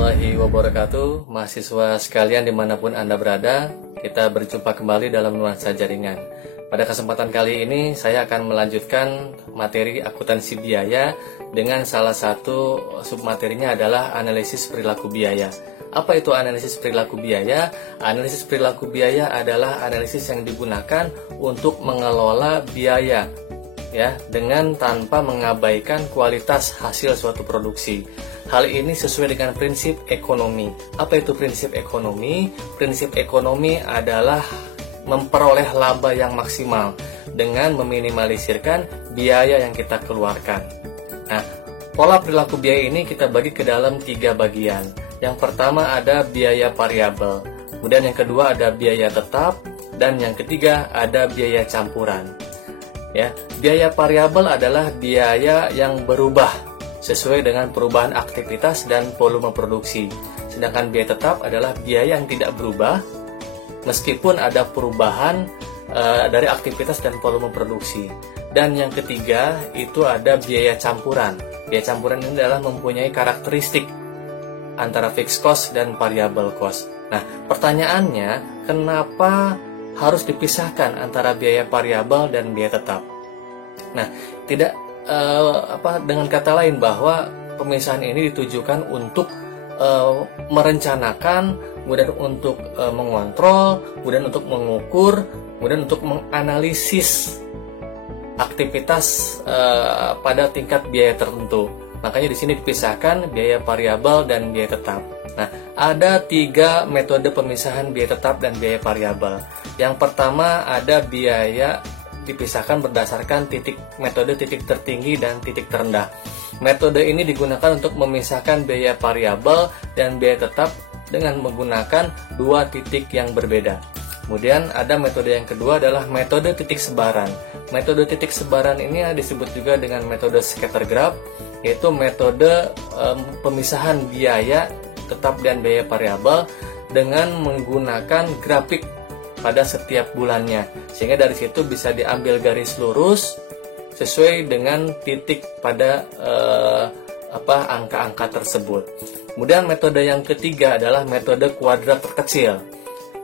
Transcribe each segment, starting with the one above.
warahmatullahi wabarakatuh. Mahasiswa sekalian dimanapun Anda berada, kita berjumpa kembali dalam Nuansa Jaringan. Pada kesempatan kali ini saya akan melanjutkan materi akuntansi biaya dengan salah satu submaterinya adalah analisis perilaku biaya. Apa itu analisis perilaku biaya? Analisis perilaku biaya adalah analisis yang digunakan untuk mengelola biaya dengan tanpa mengabaikan kualitas hasil suatu produksi. Hal ini sesuai dengan prinsip ekonomi. Apa itu prinsip ekonomi? Prinsip ekonomi adalah memperoleh laba yang maksimal dengan meminimalisirkan biaya yang kita keluarkan. Nah, pola perilaku biaya ini kita bagi ke dalam 3 bagian. Yang pertama ada biaya variabel, kemudian yang kedua ada biaya tetap, dan yang ketiga ada biaya campuran. Biaya variabel adalah biaya yang berubah sesuai dengan perubahan aktivitas dan volume produksi. Sedangkan biaya tetap adalah biaya yang tidak berubah meskipun ada perubahan dari aktivitas dan volume produksi. Dan yang ketiga itu ada biaya campuran. Biaya campuran ini adalah mempunyai karakteristik antara fixed cost dan variable cost. Nah, pertanyaannya, kenapa harus dipisahkan antara biaya variabel dan biaya tetap? Nah, dengan kata lain bahwa pemisahan ini ditujukan untuk merencanakan, kemudian untuk mengontrol, kemudian untuk mengukur, kemudian untuk menganalisis aktivitas pada tingkat biaya tertentu. Makanya di sini dipisahkan biaya variabel dan biaya tetap. Nah, ada 3 metode pemisahan biaya tetap dan biaya variabel. Yang pertama ada biaya dipisahkan berdasarkan metode titik tertinggi dan titik terendah. Metode ini digunakan untuk memisahkan biaya variabel dan biaya tetap dengan menggunakan 2 titik yang berbeda. Kemudian ada metode yang kedua adalah metode titik sebaran. Metode titik sebaran ini disebut juga dengan metode scatter graph, yaitu metode pemisahan biaya tetap dan biaya variabel dengan menggunakan grafik pada setiap bulannya, sehingga dari situ bisa diambil garis lurus sesuai dengan titik pada angka-angka tersebut. Kemudian metode yang ketiga adalah metode kuadrat terkecil.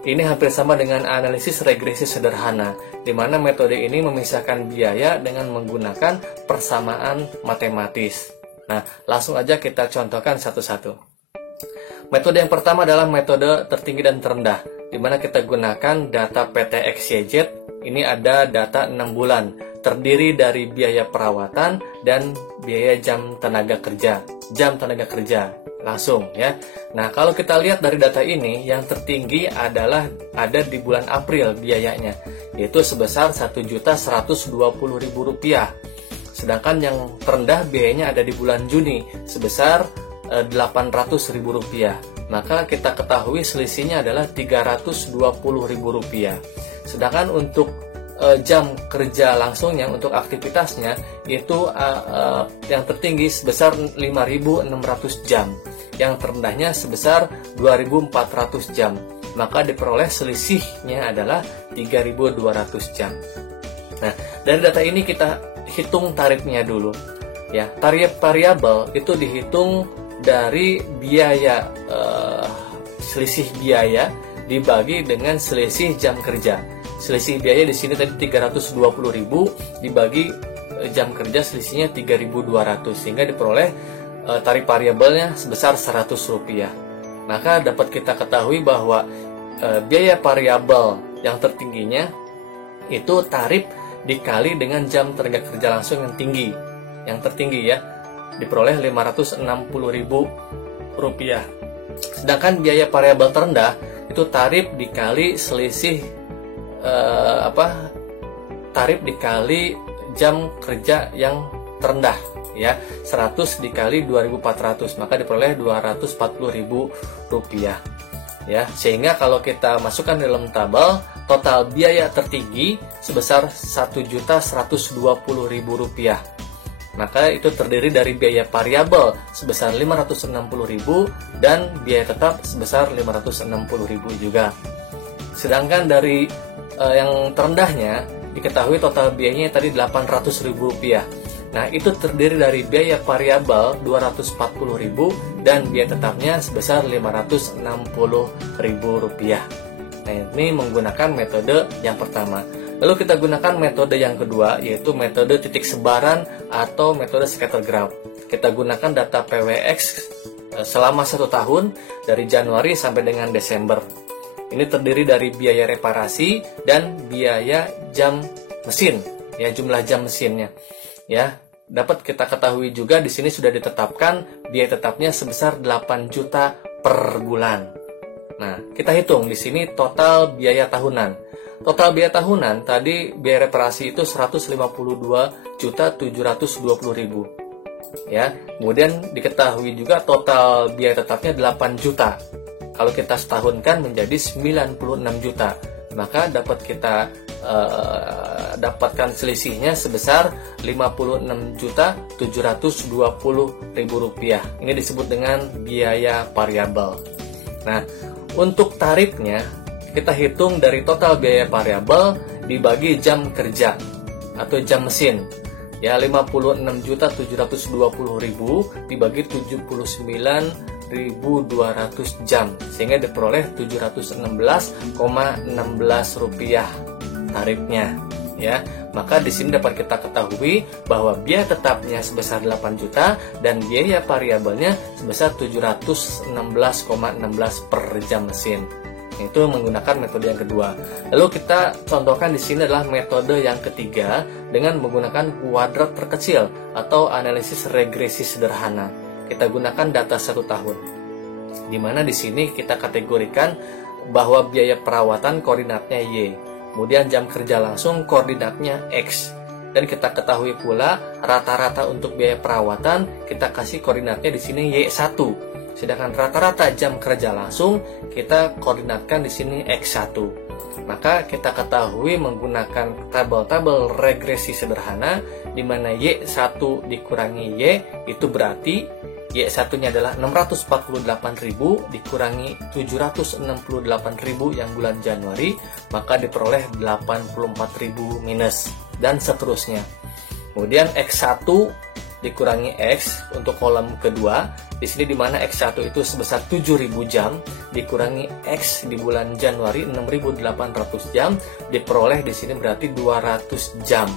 Ini hampir sama dengan analisis regresi sederhana, di mana metode ini memisahkan biaya dengan menggunakan persamaan matematis. Nah, langsung aja kita contohkan satu-satu. Metode yang pertama adalah metode tertinggi dan terendah, di mana kita gunakan data PT XYZ. Ini ada data 6 bulan, terdiri dari biaya perawatan dan biaya jam tenaga kerja. Langsung ya. Nah, kalau kita lihat dari data ini, yang tertinggi adalah ada di bulan April biayanya, yaitu sebesar Rp1.120.000. Sedangkan yang terendah biayanya ada di bulan Juni sebesar Rp800.000. Maka kita ketahui selisihnya adalah Rp320.000. Sedangkan untuk jam kerja langsungnya untuk aktivitasnya itu yang tertinggi sebesar 5.600 jam, yang terendahnya sebesar 2.400 jam. Maka diperoleh selisihnya adalah 3.200 jam. Nah, dari data ini kita hitung tarifnya dulu. Ya, tarif variabel itu dihitung dari biaya selisih biaya dibagi dengan selisih jam kerja. Selisih biaya di sini tadi 320.000 dibagi jam kerja, selisihnya 3.200, sehingga diperoleh tarif variabelnya sebesar Rp100. Maka dapat kita ketahui bahwa biaya variabel yang tertingginya itu tarif dikali dengan jam tenaga kerja langsung yang tinggi, yang tertinggi ya, diperoleh Rp560.000. Sedangkan biaya variabel terendah itu tarif dikali selisih tarif dikali jam kerja yang terendah ya, 100 dikali 2.400, maka diperoleh Rp240.000 ya. Sehingga kalau kita masukkan dalam tabel, total biaya tertinggi sebesar Rp1.120.000. Maka itu terdiri dari biaya variabel sebesar Rp560.000 dan biaya tetap sebesar Rp560.000 juga. Sedangkan dari yang terendahnya diketahui total biayanya tadi Rp800.000. Nah, itu terdiri dari biaya variabel 240.000 dan biaya tetapnya sebesar Rp560.000. Nah, ini menggunakan metode yang pertama. Lalu kita gunakan metode yang kedua, yaitu metode titik sebaran atau metode scatter graph. Kita gunakan data PWX selama 1 tahun dari Januari sampai dengan Desember. Ini terdiri dari biaya reparasi dan biaya jam mesin, ya, jumlah jam mesinnya. Ya, dapat kita ketahui juga di sini sudah ditetapkan biaya tetapnya sebesar 8 juta per bulan. Nah, kita hitung di sini total biaya tahunan. Total biaya tahunan tadi biaya reparasi itu 152.720.000. Ya, kemudian diketahui juga total biaya tetapnya 8 juta. Kalau kita setahunkan menjadi 96 juta, maka dapat kita dapatkan selisihnya sebesar Rp56.720.000. Ini disebut dengan biaya variabel. Nah, untuk tarifnya kita hitung dari total biaya variabel dibagi jam kerja atau jam mesin. Ya, 56.720.000 dibagi 79.200 jam, sehingga diperoleh Rp716,16 tarifnya. Ya, maka di sini dapat kita ketahui bahwa biaya tetapnya sebesar 8 juta dan biaya variabelnya sebesar 716,16 per jam mesin. Itu menggunakan metode yang kedua. Lalu kita contohkan di sini adalah metode yang ketiga dengan menggunakan kuadrat terkecil atau analisis regresi sederhana. Kita gunakan data 1 tahun, di mana di sini kita kategorikan bahwa biaya perawatan koordinatnya Y, kemudian jam kerja langsung koordinatnya X, dan kita ketahui pula rata-rata untuk biaya perawatan kita kasih koordinatnya di sini Y1. Sedangkan rata-rata jam kerja langsung kita koordinatkan di sini X1. Maka kita ketahui menggunakan tabel-tabel regresi sederhana di mana Y1 dikurangi Y itu berarti Y1-nya adalah 648.000 dikurangi 768.000 yang bulan Januari, maka diperoleh 84.000 minus dan seterusnya. Kemudian X1 dikurangi X untuk kolom kedua. Di sini di mana X1 itu sebesar 7.000 jam dikurangi X di bulan Januari 6.800 jam, diperoleh di sini berarti 200 jam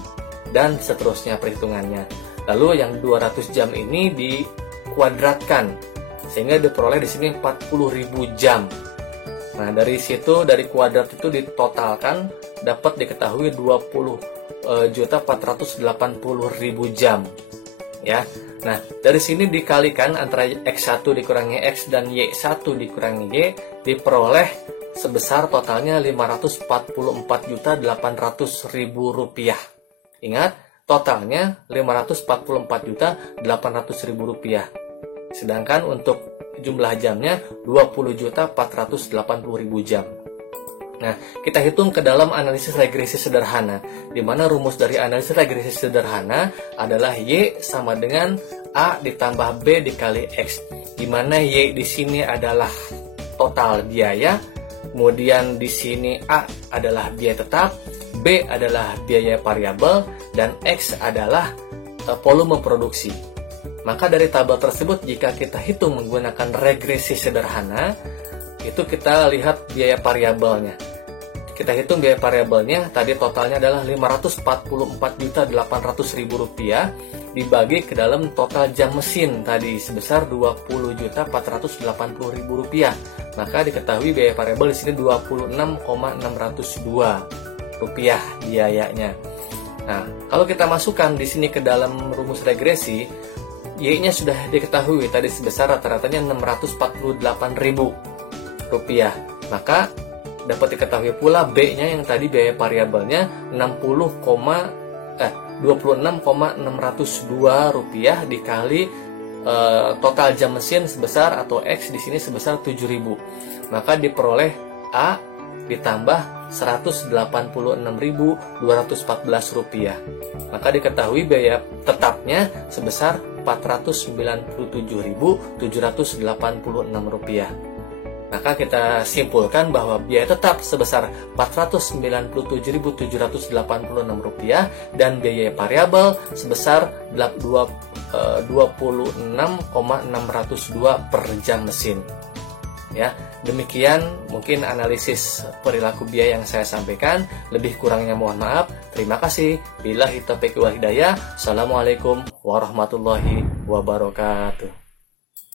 dan seterusnya perhitungannya. Lalu yang 200 jam ini dikuadratkan sehingga diperoleh di sini 40.000 jam. Nah, dari situ dari kuadrat itu ditotalkan dapat diketahui 20.480.000 jam. Ya. Nah, dari sini dikalikan antara X1 dikurangi X dan Y1 dikurangi Y, diperoleh sebesar totalnya Rp544.800.000. Ingat, totalnya Rp544.800.000. Sedangkan untuk jumlah jamnya 20.480.000 jam. Nah, kita hitung ke dalam analisis regresi sederhana, di mana rumus dari analisis regresi sederhana adalah Y sama dengan A ditambah B dikali X, di mana Y di sini adalah total biaya, kemudian di sini A adalah biaya tetap, B adalah biaya variabel, dan X adalah volume produksi. Maka dari tabel tersebut jika kita hitung menggunakan regresi sederhana, itu kita lihat biaya variabelnya. Kita hitung biaya variabelnya, tadi totalnya adalah Rp544.800.000 dibagi ke dalam total jam mesin tadi sebesar Rp20.480.000. Maka diketahui biaya variabel di sini Rp26.602 biayanya. Nah, kalau kita masukkan di sini ke dalam rumus regresi, Y-nya sudah diketahui tadi sebesar rata-ratanya Rp648.000. Maka dapat diketahui pula B-nya yang tadi biaya variabelnya Rp26.602 dikali total jam mesin sebesar atau X di sini sebesar 7.000. Maka diperoleh A ditambah Rp186.214. Maka diketahui biaya tetapnya sebesar Rp497.786. Maka kita simpulkan bahwa biaya tetap sebesar Rp497.786 dan biaya variabel sebesar Rp26.602 per jam mesin. Ya, demikian mungkin analisis perilaku biaya yang saya sampaikan. Lebih kurangnya mohon maaf. Terima kasih. Billahi taufiq wal hidayah. Assalamualaikum warahmatullahi wabarakatuh.